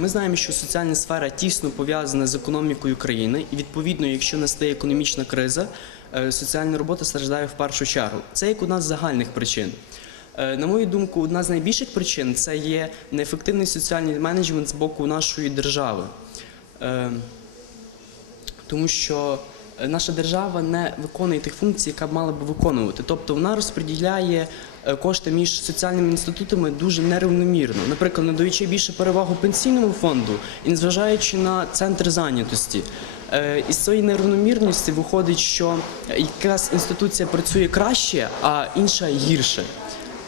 Ми знаємо, що соціальна сфера тісно пов'язана з економікою країни, і відповідно, якщо настає економічна криза, е, соціальна робота страждає в першу чергу. Це як одна з загальних причин. Е, На мою думку, одна з найбільших причин це є неефективний соціальний менеджмент з боку нашої держави. Е, Тому що наша держава не виконує тих функцій, яка б мала би виконувати. Тобто вона розподіляє е, кошти між соціальними інститутами дуже нерівномірно. Наприклад, надаючи більше перевагу пенсійному фонду і незважаючи на центр зайнятості. Е, Із цієї нерівномірності виходить, що якась інституція працює краще, а інша гірше.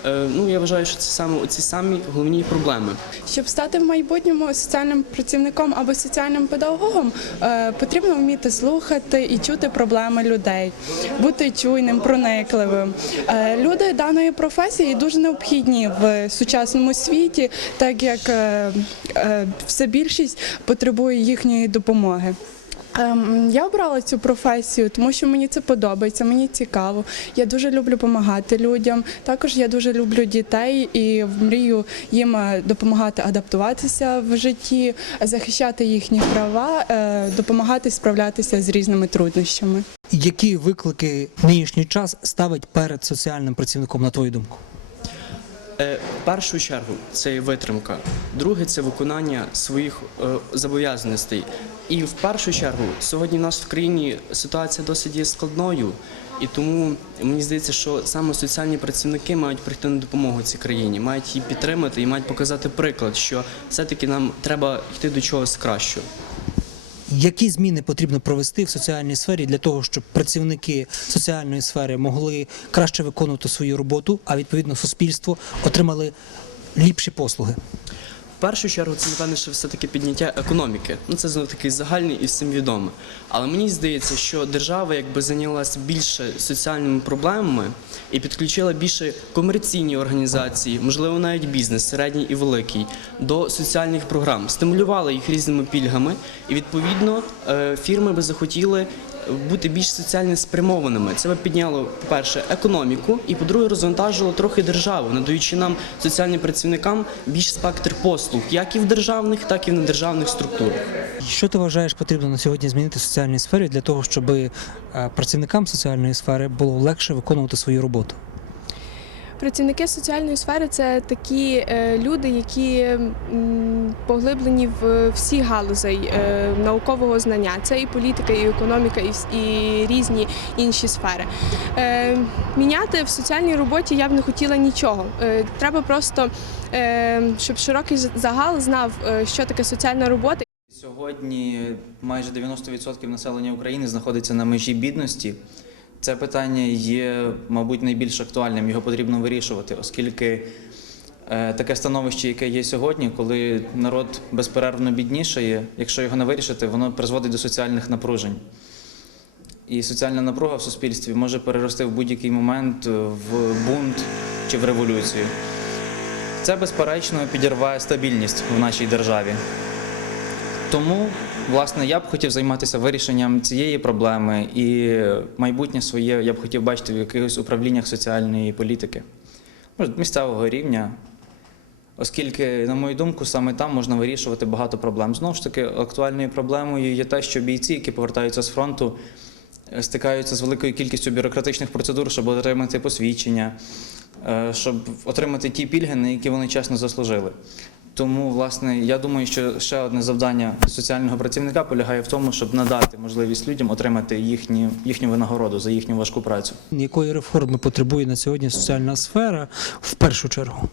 Е, Ну, я вважаю, що це саме ці самі головні проблеми. Щоб стати в майбутньому соціальним працівником або соціальним педагогом, е, потрібно вміти слухати і чути проблеми людей, бути чуйним, проникливим. Е, Люди даної професії дуже необхідні в сучасному світі, так як все більшість потребує їхньої допомоги. Ем, Я обрала цю професію, тому що мені це подобається, мені цікаво. Я дуже люблю допомагати людям. Також я дуже люблю дітей і мрію їм е, допомагати адаптуватися в житті, захищати їхні права, е, допомагати справлятися з різними труднощами. Які виклики нинішній час ставить перед соціальним працівником, на твою думку? Е, В першу чергу це є витримка, друге це виконання своїх е, зобов'язаностей. І в першу чергу сьогодні в нас в країні ситуація досить є складною, і тому мені здається, що саме соціальні працівники мають прийти на допомогу цій країні, мають її підтримати і мають показати приклад, що все-таки нам треба йти до чогось кращого. Які зміни потрібно провести в соціальній сфері для того, щоб працівники соціальної сфери могли краще виконувати свою роботу, а відповідно суспільство отримали ліпші послуги? В першу чергу це напевне, що все-таки підняття економіки. Ну це знову таки загальний і всім відоме. Але мені здається, що держава якби зайнялася більше соціальними проблемами і підключила більше комерційні організації, можливо, навіть бізнес, середній і великий, до соціальних програм, стимулювала їх різними пільгами, і відповідно е, фірми би захотіли. Бути більш соціально спрямованими. Це би підняло, по-перше, економіку, і по-друге, розвантажило трохи державу, надаючи нам соціальним працівникам більш спектр послуг, як і в державних, так і в недержавних структурах. Що ти вважаєш потрібно на сьогодні змінити в соціальній сфері для того, щоб е, працівникам соціальної сфери було легше виконувати свою роботу? Працівники соціальної сфери це такі е, люди, які поглиблені в всі галузей наукового знання. Це і політика, і економіка, і, різні інші сфери. Е, міняти в соціальній роботі я б не хотіла нічого. Е, треба просто, щоб широкий загал знав, що таке соціальна робота. Сьогодні майже 90% населення України знаходиться на межі бідності. Це питання є, мабуть, найбільш актуальним. Його потрібно вирішувати, оскільки е, таке становище, яке є сьогодні, коли народ безперервно біднішає, якщо його не вирішити, воно призводить до соціальних напружень. І соціальна напруга в суспільстві може перерости в будь-який момент в бунт чи в революцію. Це, безперечно, підірває стабільність в нашій державі. Тому, власне, я б хотів займатися вирішенням цієї проблеми і майбутнє своє я б хотів бачити в якихось управліннях соціальної політики, може, місцевого рівня, оскільки, на мою думку, саме там можна вирішувати багато проблем. Знову ж таки, актуальною проблемою є те, що бійці, які повертаються з фронту, е, стикаються з великою кількістю бюрократичних процедур, щоб отримати посвідчення, е, щоб отримати ті пільги, на які вони чесно заслужили. Тому, власне, я думаю, що ще одне завдання соціального працівника полягає в тому, щоб надати можливість людям отримати їхні, їхню винагороду за їхню важку працю. Якої реформи потребує на сьогодні соціальна сфера в першу чергу?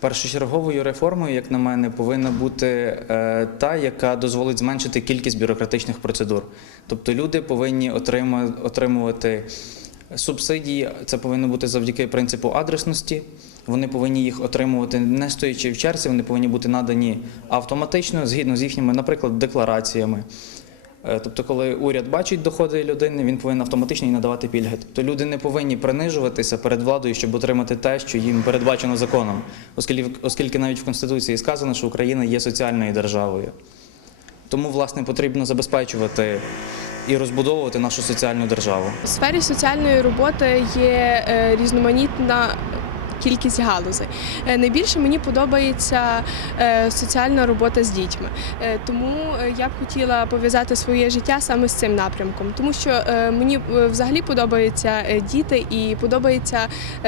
Першочерговою реформою, як на мене, повинна бути е, та, яка дозволить зменшити кількість бюрократичних процедур. Тобто люди повинні отримувати субсидії. Це повинно бути завдяки принципу адресності. Вони повинні їх отримувати не стоячи в черзі, вони повинні бути надані автоматично, згідно з їхніми, наприклад, деклараціями. Е, Тобто, коли уряд бачить доходи людини, він повинен автоматично їй надавати пільги. Тобто люди не повинні принижуватися перед владою, щоб отримати те, що їм передбачено законом, оскільки, навіть в Конституції сказано, що Україна є соціальною державою. Тому, власне, потрібно забезпечувати і розбудовувати нашу соціальну державу. В сфері соціальної роботи є е, різноманітна кількість галузей. Е, Найбільше мені подобається е, соціальна робота з дітьми. Е, Тому я б хотіла пов'язати своє життя саме з цим напрямком, тому що мені взагалі подобаються діти і подобається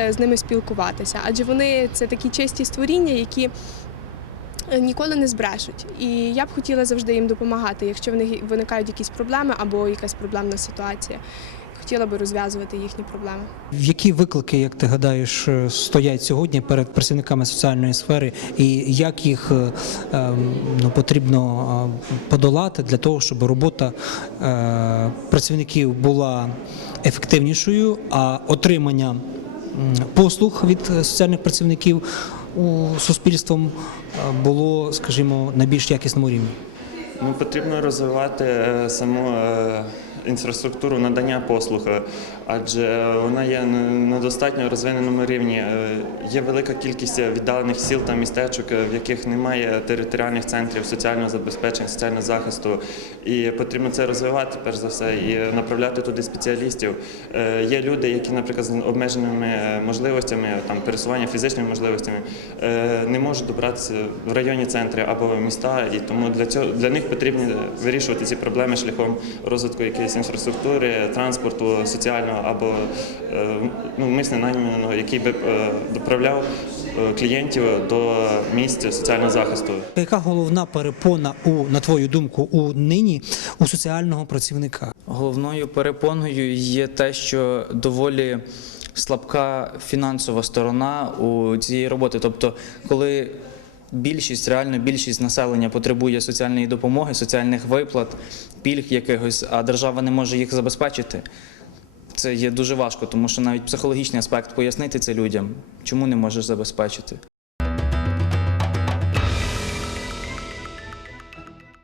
з ними спілкуватися, адже вони це такі чисті створіння, які ніколи не збрешуть. І я б хотіла завжди їм допомагати, якщо в них виникають якісь проблеми або якась проблемна ситуація. Хотіла би розв'язувати їхні проблеми. Які виклики, як ти гадаєш, е, стоять сьогодні перед працівниками соціальної сфери, і як їх е, ем, ну, потрібно е, подолати для того, щоб робота працівників була ефективнішою, а отримання послуг від соціальних працівників у суспільством було, скажімо, на більш якісному рівні? Ну, потрібно розвивати саму інфраструктуру надання послуг, е, адже вона є на достатньо розвиненому рівні. Е, Є велика кількість віддалених сіл та містечок, е, в яких немає територіальних центрів соціального забезпечення, соціального захисту. І потрібно це розвивати, перш за все, і направляти туди спеціалістів. Е, Є люди, які, наприклад, з обмеженими е, можливостями, там пересування фізичними можливостями, е, не можуть добратися в районні центри або міста, і тому для цього для них потрібно вирішувати ці проблеми шляхом розвитку якоїсь інфраструктури, транспорту, соціального або е, ну, мисне найманого, який би е, доправляв е, клієнтів до місць соціального захисту. Яка головна перепона у на твою думку у нині у соціального працівника? Головною перепоною є те, що доволі слабка фінансова сторона у цієї роботи. Тобто, коли більшість, реально більшість населення потребує соціальної допомоги, соціальних виплат, пільг якихось, а держава не може їх забезпечити. Це є дуже важко, тому що навіть психологічний аспект пояснити це людям, чому не можеш забезпечити.